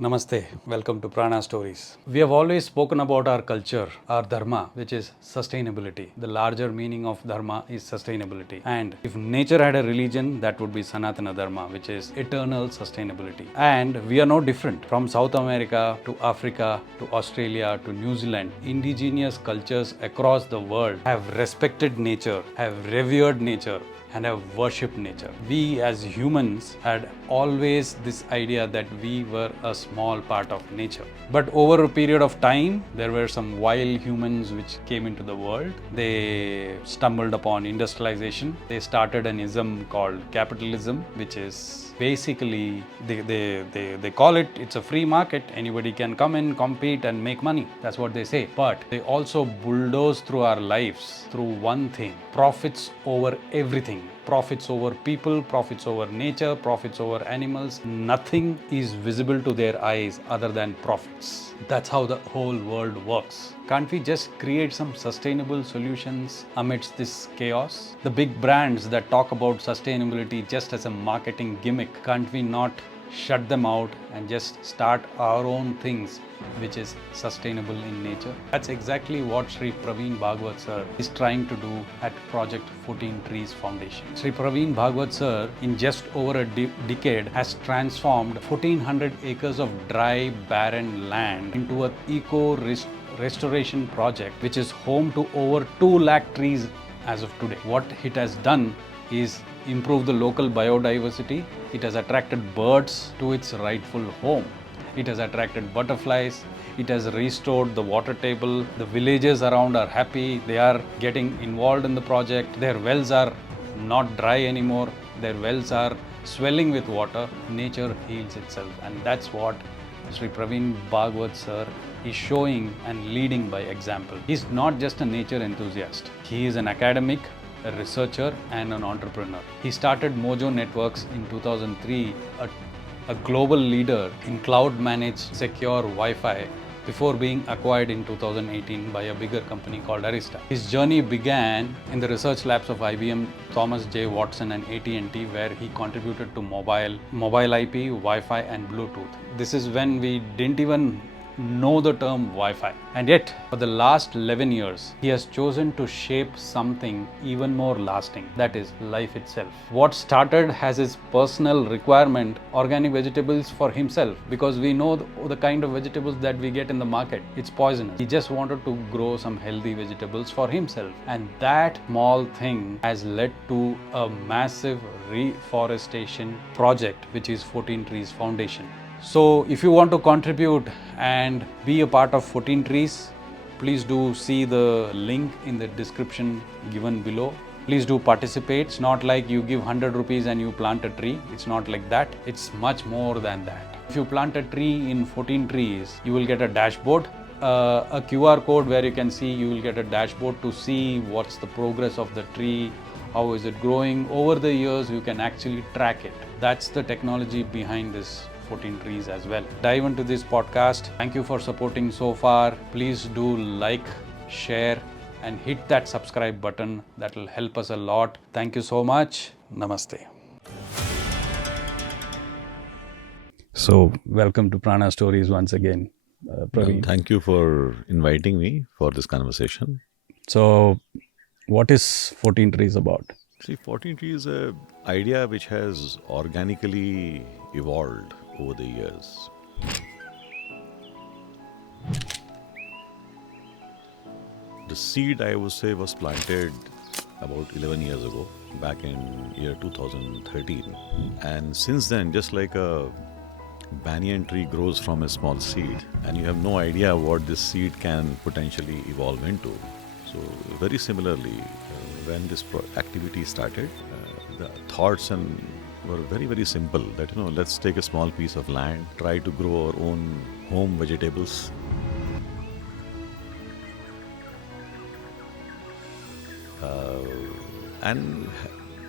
Namaste, welcome to Prana Stories. We have always spoken about our culture, our dharma, which is sustainability. The larger meaning of dharma is sustainability. And if nature had a religion, that would be Sanatana Dharma, which is eternal sustainability. And we are no different. From South America to Africa to Australia to New Zealand, indigenous cultures across the world have respected nature, have revered nature, and have worshipped nature. We as humans had always this idea that we were a small part of nature. But over a period of time, there were some wild humans which came into the world. They stumbled upon industrialization. They started an ism called capitalism, which is basically they call it's a free market. Anybody can come in, compete and make money. That's what they say. But they also bulldoze through our lives through one thing: profits over everything. Profits over people, profits over nature, profits over animals. Nothing is visible to their eyes other than profits. That's how the whole world works. Can't we just create some sustainable solutions amidst this chaos? The big brands that talk about sustainability just as a marketing gimmick, can't we not shut them out and just start our own things which is sustainable in nature? That's exactly what Sri Praveen Bhagwat sir is trying to do at Project 14 Trees Foundation. Sri Praveen Bhagwat sir, in just over a decade, has transformed 1400 acres of dry, barren land into an eco-restoration project which is home to over 2 lakh trees as of today. What it has done is improve the local biodiversity. It has attracted birds to its rightful home. It has attracted butterflies. It has restored the water table. The villagers around are happy. They are getting involved in the project. Their wells are not dry anymore. Their wells are swelling with water. Nature heals itself. And that's what Sri Praveen Bhagwat sir is showing and leading by example. He's not just a nature enthusiast. He is an academic, a researcher and an entrepreneur. He started Mojo Networks in 2003, a global leader in cloud-managed secure Wi-Fi, before being acquired in 2018 by a bigger company called Arista. His journey began in the research labs of IBM, Thomas J. Watson and AT&T, where he contributed to mobile IP, Wi-Fi and Bluetooth. This is when we didn't even know the term Wi-Fi. And yet, for the last 11 years, he has chosen to shape something even more lasting, that is life itself. What started as his personal requirement, organic vegetables for himself, because we know the kind of vegetables that we get in the market, it's poisonous. He just wanted to grow some healthy vegetables for himself. And that small thing has led to a massive reforestation project, which is 14 Trees Foundation. So if you want to contribute and be a part of 14 Trees, please do see the link in the description given below. Please do participate. It's not like you give 100 rupees and you plant a tree. It's not like that. It's much more than that. If you plant a tree in 14 trees, you will get a dashboard, a QR code where you can see, you will get a dashboard to see what's the progress of the tree, how is it growing. Over the years, you can actually track it. That's the technology behind this 14 Trees as well. Dive into this podcast. Thank you for supporting so far. Please do like, share and hit that subscribe button. That will help us a lot. Thank you so much. Namaste. So welcome to Prana Stories once again, Praveen. Thank you for inviting me for this conversation. So what is 14 Trees about? See, 14 Trees is an idea which has organically evolved over the years. The seed, I would say, was planted about 11 years ago, back in year 2013. And since then, just like a banyan tree grows from a small seed, and you have no idea what this seed can potentially evolve into. So very similarly, when this activity started, the thoughts were very, very simple that, let's take a small piece of land, try to grow our own home vegetables. And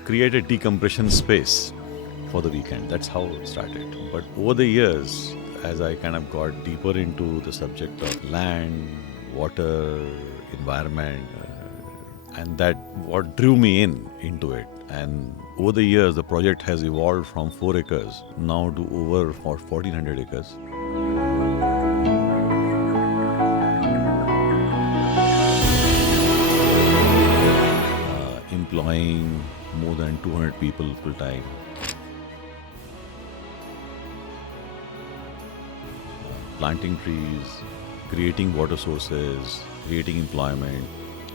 create a decompression space for the weekend. That's how it started. But over the years, as I kind of got deeper into the subject of land, water, environment, and that what drew me into it. And over the years, the project has evolved from 4 acres now to over 1,400 acres. Employing more than 200 people full time. Planting trees, creating water sources, creating employment,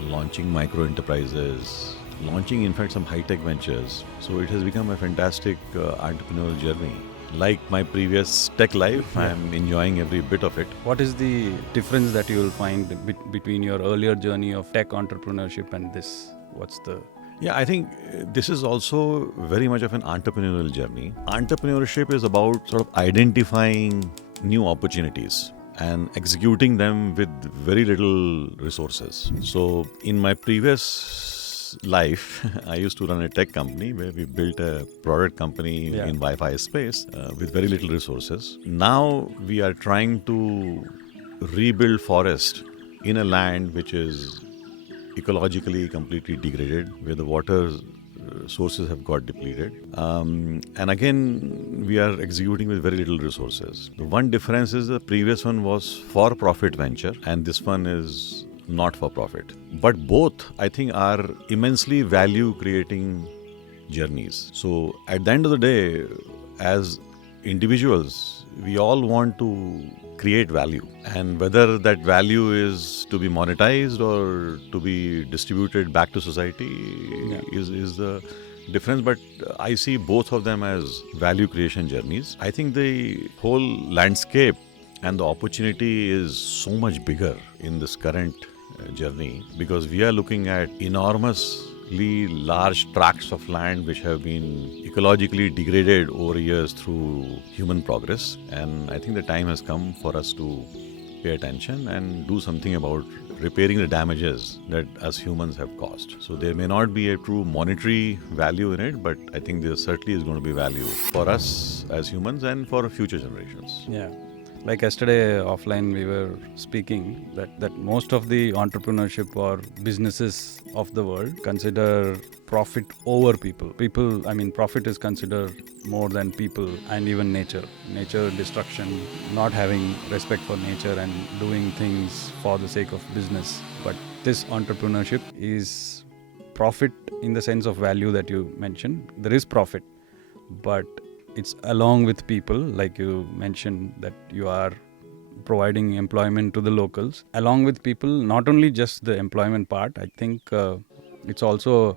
launching micro enterprises, launching in fact some high-tech ventures. So it has become a fantastic entrepreneurial journey. Like my previous tech life, I am enjoying every bit of it. What is the difference that you will find between your earlier journey of tech entrepreneurship and this? What's the... Yeah, I think this is also very much of an entrepreneurial journey. Entrepreneurship is about sort of identifying new opportunities and executing them with very little resources. So in my previous life, I used to run a tech company where we built a product company in Wi-Fi space with very little resources. Now we are trying to rebuild forest in a land which is ecologically completely degraded, where the water sources have got depleted. And again, we are executing with very little resources. The one difference is the previous one was for-profit venture and this one is not for profit. But both, I think, are immensely value-creating journeys. So at the end of the day, as individuals, we all want to create value, and whether that value is to be monetized or to be distributed back to society is the difference. But I see both of them as value creation journeys. I think the whole landscape and the opportunity is so much bigger in this current journey, because we are looking at enormously large tracts of land which have been ecologically degraded over years through human progress. And I think the time has come for us to pay attention and do something about repairing the damages that us humans have caused. So there may not be a true monetary value in it, but I think there certainly is going to be value for us as humans and for future generations. Yeah. Like yesterday offline we were speaking that most of the entrepreneurship or businesses of the world consider profit over people. Profit is considered more than people and even nature. Nature destruction, not having respect for nature and doing things for the sake of business. But this entrepreneurship is profit in the sense of value that you mentioned. There is profit, but it's along with people, like you mentioned, that you are providing employment to the locals. Along with people, not only just the employment part, I think it's also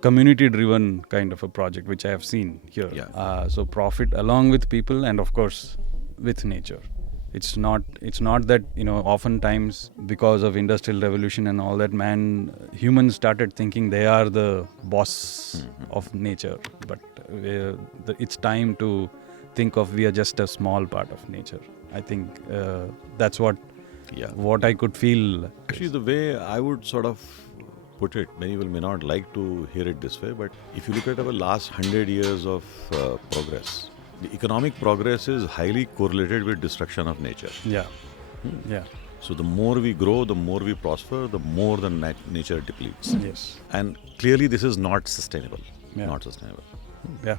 community-driven kind of a project, which I have seen here. Yeah. So profit along with people and of course with nature. It's not that, oftentimes because of industrial revolution and all that, humans started thinking they are the boss of nature. But it's time to think of we are just a small part of nature. I think that's what I could feel. Actually, the way I would sort of put it, many people may not like to hear it this way, but if you look at our last 100 years of progress, the economic progress is highly correlated with destruction of nature. Yeah. So the more we grow, the more we prosper, the more the nature depletes. Yes. And clearly this is not sustainable. Yeah. Not sustainable. Yeah.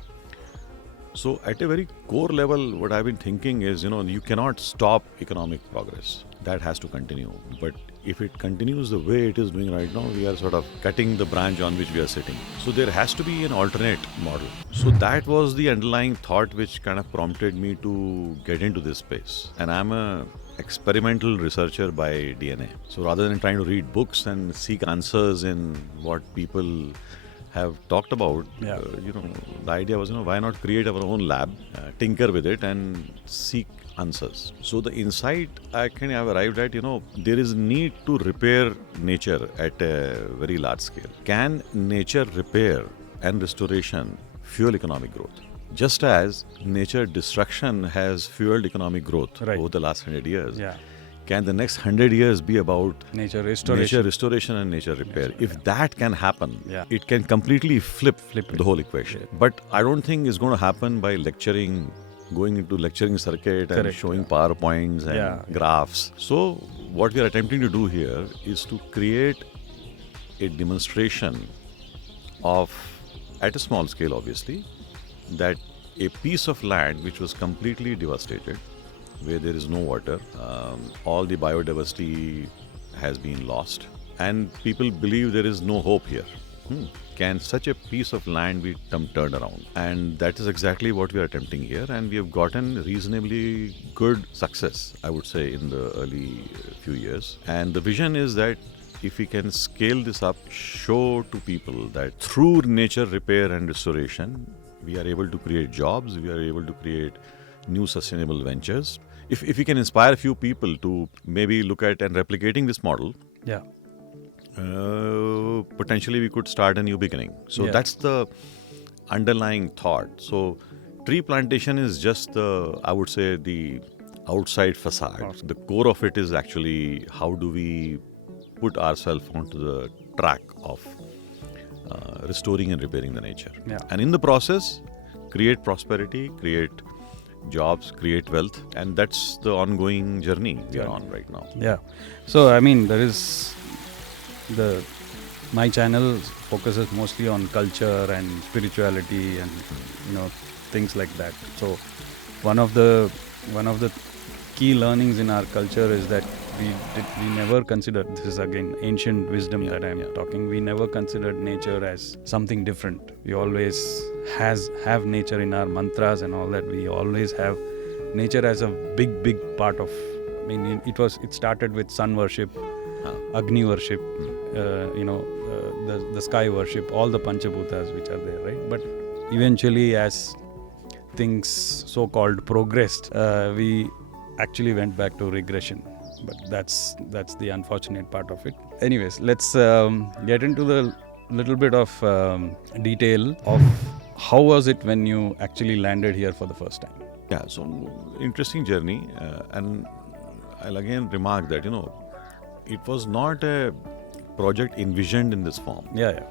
So at a very core level, what I've been thinking is, you cannot stop economic progress. That has to continue. But if it continues the way it is doing right now, we are sort of cutting the branch on which we are sitting. So there has to be an alternate model. So that was the underlying thought which kind of prompted me to get into this space. And I'm a experimental researcher by DNA. So rather than trying to read books and seek answers in what people have talked about, the idea was, why not create our own lab, tinker with it and seek answers. So the insight I kind of arrived at, there is need to repair nature at a very large scale. Can nature repair and restoration fuel economic growth? Just as nature destruction has fueled economic growth over the last 100 years. Yeah. Can the next 100 years be about nature restoration and nature repair? If that can happen, it can completely flip the whole equation. But I don't think it's going to happen by going into lecturing circuit and showing PowerPoints and graphs. So what we are attempting to do here is to create a demonstration of, at a small scale obviously, that a piece of land which was completely devastated, where there is no water. All the biodiversity has been lost, and people believe there is no hope here. Can such a piece of land be turned around? And that is exactly what we are attempting here, and we have gotten reasonably good success, I would say, in the early few years. And the vision is that if we can scale this up, show to people that through nature repair and restoration, we are able to create jobs, we are able to create new sustainable ventures. If we can inspire a few people to maybe look at and replicating this model, Yeah. Potentially we could start a new beginning. So Yeah. that's the underlying thought. So tree plantation is just the, I would say, the outside facade. Awesome. The core of it is actually how do we put ourselves onto the track of restoring and repairing the nature. Yeah. And in the process, create prosperity, create jobs, create wealth. And that's the ongoing journey we are on right now. Yeah. So, I mean, there is my channel focuses mostly on culture and spirituality and, things like that. So, one of the key learnings in our culture is that we never considered, this is again ancient wisdom that I'm talking, we never considered nature as something different. We always have nature in our mantras and all that. We always have nature as a big part of, it started with sun worship, Agni worship, the sky worship, all the Panchabhutas which are there, right? But eventually, as things so-called progressed, we actually went back to regression. But that's the unfortunate part of it. Anyways, let's get into the little bit of detail of how was it when you actually landed here for the first time? Yeah, so interesting journey. And I'll again remark that, it was not a project envisioned in this form. Yeah.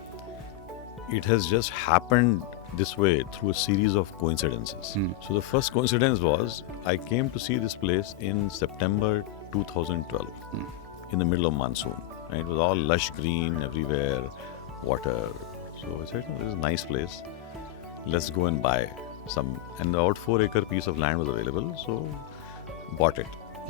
It has just happened this way through a series of coincidences. So the first coincidence was I came to see this place in September 2012 in the middle of monsoon. Right? It was all lush green everywhere, water. So I said, this is a nice place. Let's go and buy some. And about 4-acre piece of land was available, so bought it.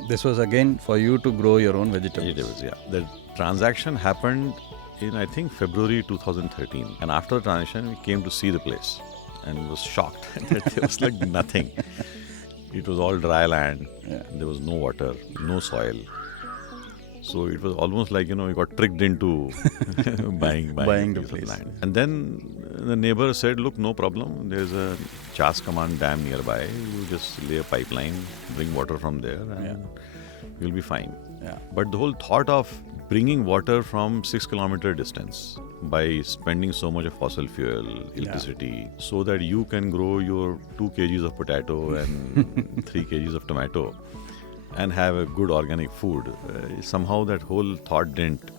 This was again for you to grow your own vegetables. Vegetables, yeah. The transaction happened in, I think, February 2013. And after the transaction, we came to see the place and was shocked that there was like nothing. It was all dry land. Yeah. There was no water, no soil. So it was almost like, we got tricked into buying the piece of place. land. And then the neighbor said, look, no problem. There's a Chas Kaman dam nearby. You just lay a pipeline, bring water from there, and you'll be fine. Yeah. But the whole thought of bringing water from 6-kilometer distance by spending so much of fossil fuel, electricity, so that you can grow your 2 kgs of potato and 3 kgs of tomato and have a good organic food, somehow that whole thought didn't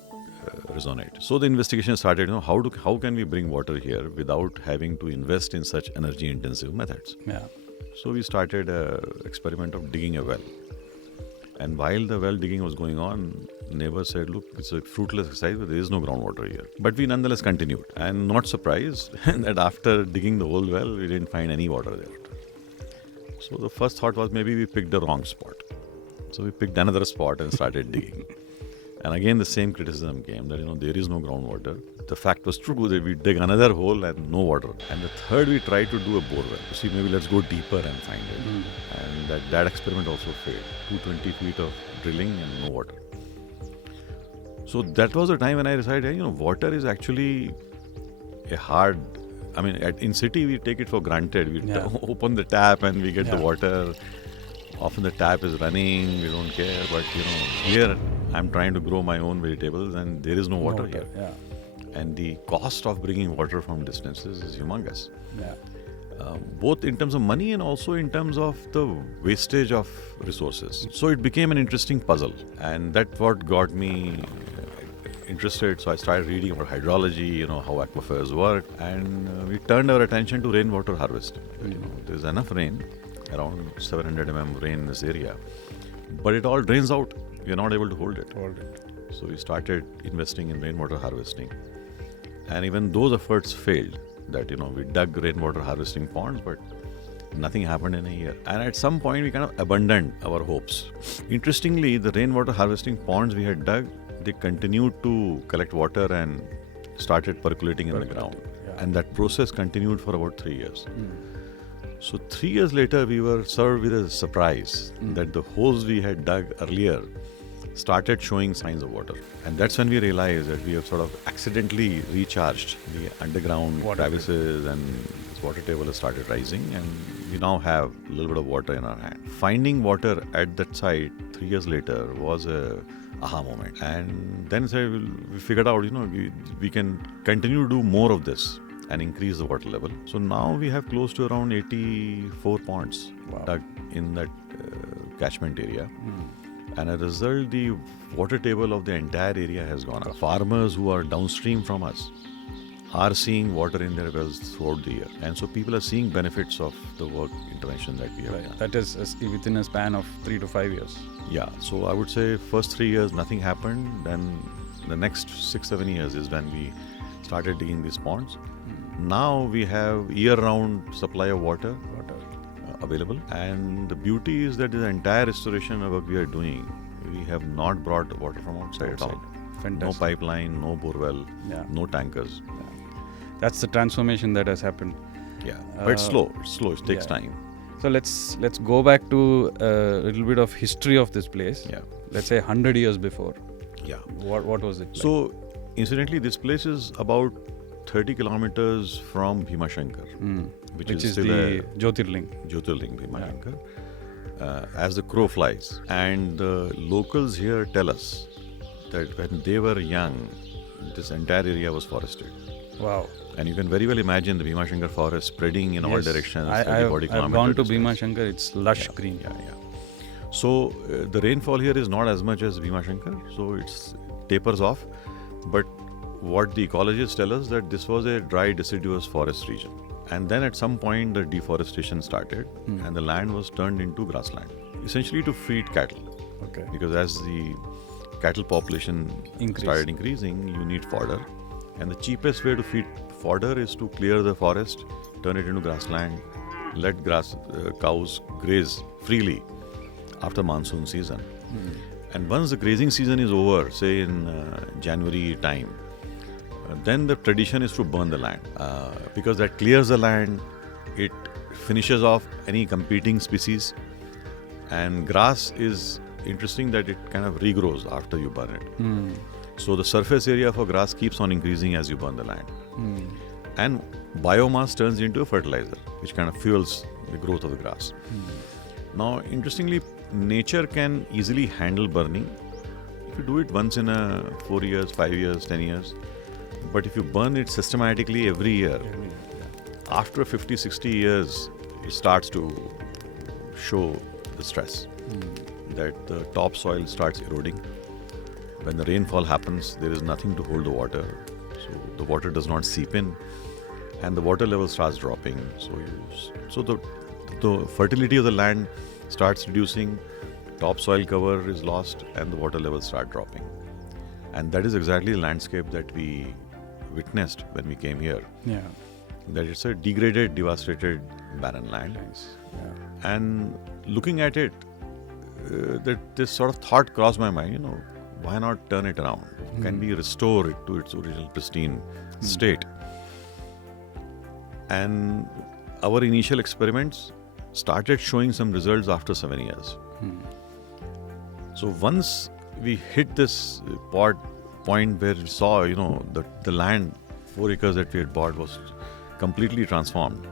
resonate. So the investigation started, how can we bring water here without having to invest in such energy intensive methods? Yeah. So we started an experiment of digging a well. And while the well digging was going on, neighbor said, look, it's a fruitless exercise, but there is no groundwater here. But we nonetheless continued. And not surprised that after digging the whole well, we didn't find any water there. So the first thought was maybe we picked the wrong spot. So we picked another spot and started digging. And again, the same criticism came that, there is no groundwater. The fact was true that we dig another hole and no water. And the third, we tried to do a bore well. To see, maybe let's go deeper and find it. And that experiment also failed. 220 feet of drilling and no water. So that was the time when I decided, water is actually a hard... in city, we take it for granted. We open the tap and we get the water. Often the tap is running, we don't care. But, here I'm trying to grow my own vegetables and there is no water here. Yeah. And the cost of bringing water from distances is humongous. Yeah. Both in terms of money and also in terms of the wastage of resources. So it became an interesting puzzle. And that's what got me interested. So I started reading about hydrology, how aquifers work. And we turned our attention to rainwater harvesting. There's enough rain, around 700 mm rain in this area. But it all drains out. We're not able to hold it. So we started investing in rainwater harvesting. And even those efforts failed. That, we dug rainwater harvesting ponds, but Nothing happened in a year. And at some point, we kind of abandoned our hopes. Interestingly, the rainwater harvesting ponds we had dug, they continued to collect water and started percolating in the ground. Yeah. And that process continued for about 3 years. So 3 years later, we were served with a surprise that the holes we had dug earlier started showing signs of water. And that's when we realized that we have sort of accidentally recharged the underground Water crevices and this water table has started rising and we now have a little bit of water in our hand. Finding water at that site 3 years later was a aha moment. And then we figured out, we can continue to do more of this and increase the water level. So now we have close to around 84 ponds dug in that catchment area. And as a result, the water table of the entire area has gone up. Farmers who are downstream from us are seeing water in their wells throughout the year. And so people are seeing benefits of the work intervention that we have done. That is within a span of 3 to 5 years. Yeah, so I would say first 3 years nothing happened. Then the next 6-7 years is when we started digging these ponds. Now we have year-round supply of water available, and the beauty is that the entire restoration work we are doing, we have not brought water from outside at all. Fantastic. No pipeline, no borewell, no tankers. That's the transformation that has happened. Yeah, but it's slow. It takes time. So let's go back to a little bit of history of this place. Yeah. Let's say 100 years before. Yeah. What was it like? So, incidentally, this place is about 30 kilometers from Bhimashankar, which is still the Jyotirling. Jyotirling Bhimashankar, as the crow flies. And the locals here tell us that when they were young, this entire area was forested. Wow. And you can very well imagine the Bhimashankar forest spreading in all directions. I've gone to Bhimashankar, it's lush green. Yeah. So the rainfall here is not as much as Bhimashankar, so it tapers off. But what the ecologists tell us that this was a dry deciduous forest region. And then at some point the deforestation started and the land was turned into grassland, essentially to feed cattle. Okay. Because as the cattle population started increasing, you need fodder. And the cheapest way to feed fodder is to clear the forest, turn it into grassland, let cows graze freely after monsoon season. And once the grazing season is over, say in January time, then the tradition is to burn the land because that clears the land, it finishes off any competing species, and grass is interesting that it kind of regrows after you burn it. So the surface area for grass keeps on increasing as you burn the land. And biomass turns into a fertilizer, which kind of fuels the growth of the grass. Now, interestingly, nature can easily handle burning if you do it once in 4 years, 5 years, 10 years. But if you burn it systematically every year, after 50, 60 years, it starts to show the stress that the topsoil starts eroding. When the rainfall happens, there is nothing to hold the water. So the water does not seep in and the water level starts dropping. So the fertility of the land starts reducing, topsoil cover is lost and the water levels start dropping. And that is exactly the landscape that we witnessed when we came here. Yeah. That it's a degraded, devastated, barren land. And looking at it, that this sort of thought crossed my mind, why not turn it around? Can we restore it to its original pristine state? And our initial experiments started showing some results after 7 years. So once we hit this point where we saw, the land, 4 acres that we had bought was completely transformed.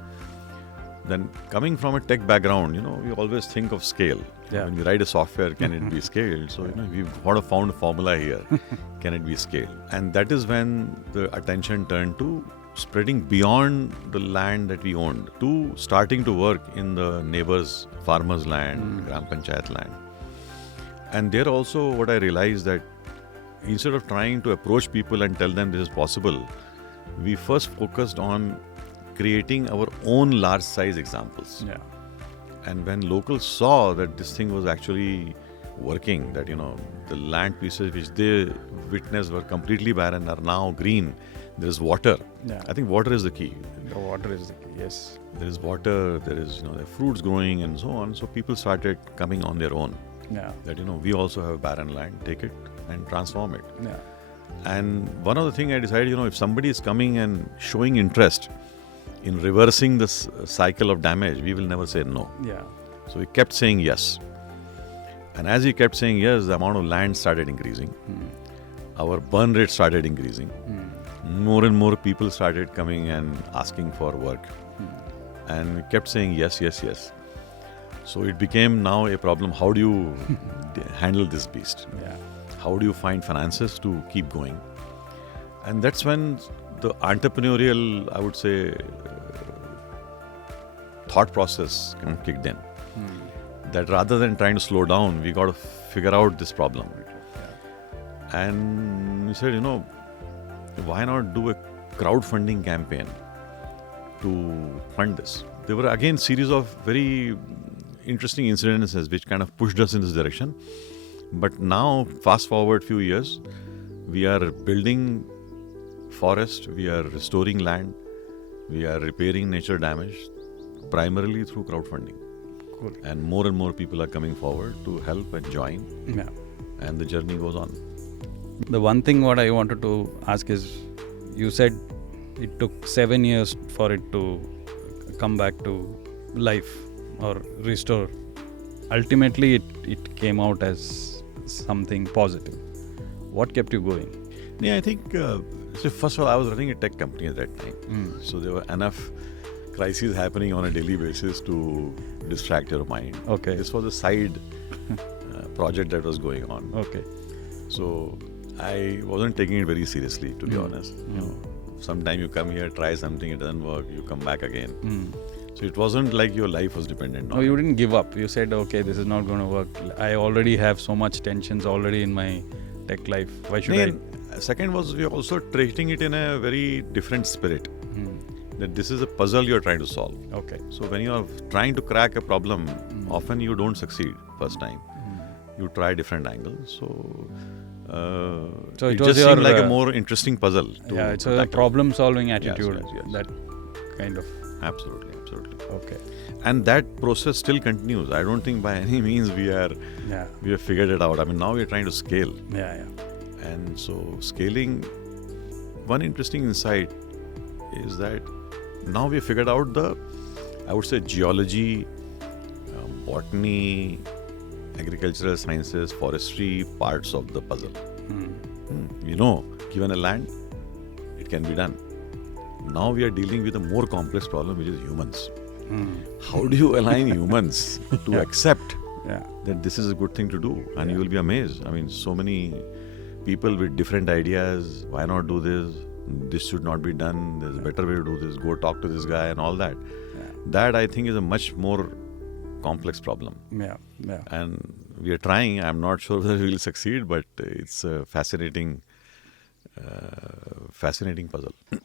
Then coming from a tech background, we always think of scale. When we write a software, can it be scaled? So, we've found a formula here. Can it be scaled? And that is when the attention turned to spreading beyond the land that we owned to starting to work in the neighbors' farmers' land, Gram Panchayat land. And there also what I realized that instead of trying to approach people and tell them this is possible, we first focused on creating our own large size examples. And when locals saw that this thing was actually working, that the land pieces which they witnessed were completely barren are now green, There is water. Yeah. I think water is the key. The water is the key. Yes. There is water. There is there are fruits growing and so on. So people started coming on their own. Yeah. That we also have barren land. Take it and transform it. Yeah. And one of the things I decided, if somebody is coming and showing interest in reversing this cycle of damage, we will never say no. Yeah. So we kept saying yes. And as we kept saying yes, the amount of land started increasing. Our burn rate started increasing. More and more people started coming and asking for work. And we kept saying yes, yes, yes. So it became now a problem. How do you handle this beast? Yeah. How do you find finances to keep going? And that's when the entrepreneurial, I would say, thought process kind of kicked in. That rather than trying to slow down, we got to figure out this problem. And we said, why not do a crowdfunding campaign to fund this? There were again series of very interesting incidences which kind of pushed us in this direction. But now, fast forward few years, we are building forest, we are restoring land, we are repairing nature damage, primarily through crowdfunding. Cool. And more people are coming forward to help and join. Yeah. And the journey goes on. The one thing what I wanted to ask is, you said it took 7 years for it to come back to life or restore. Ultimately, it came out as something positive. What kept you going? Yeah, I think, first of all, I was running a tech company at that time. So there were enough crises happening on a daily basis to distract your mind. Okay. This was a side project that was going on. Okay. So I wasn't taking it very seriously, to be honest. Sometime you come here, try something, it doesn't work, you come back again. So it wasn't like your life was dependent on No, it. you didn't give up. You said, okay, this is not going to work. I already have so much tensions already in my tech life. Why should I? Second was, we are also treating it in a very different spirit. That this is a puzzle you're trying to solve. Okay. So when you are trying to crack a problem, often you don't succeed first time. You try different angles. So it it was just seemed your, like a more interesting puzzle. Yeah, it's a tackle. problem-solving attitude. yes. That kind of. Absolutely. Okay. And that process still continues. I don't think by any means we have figured it out. I mean, now we are trying to scale. Yeah. And so scaling, one interesting insight is that now we have figured out I would say, geology, botany, agricultural sciences, forestry parts of the puzzle. Given a land, it can be done. Now we are dealing with a more complex problem, which is humans. How do you align humans to accept that this is a good thing to do? And you will be amazed. I mean, so many people with different ideas. Why not do this? This should not be done. There's a better way to do this. Go talk to this guy and all that. That, I think, is a much more complex problem. Yeah. And we are trying. I'm not sure whether we will succeed, but it's a fascinating puzzle.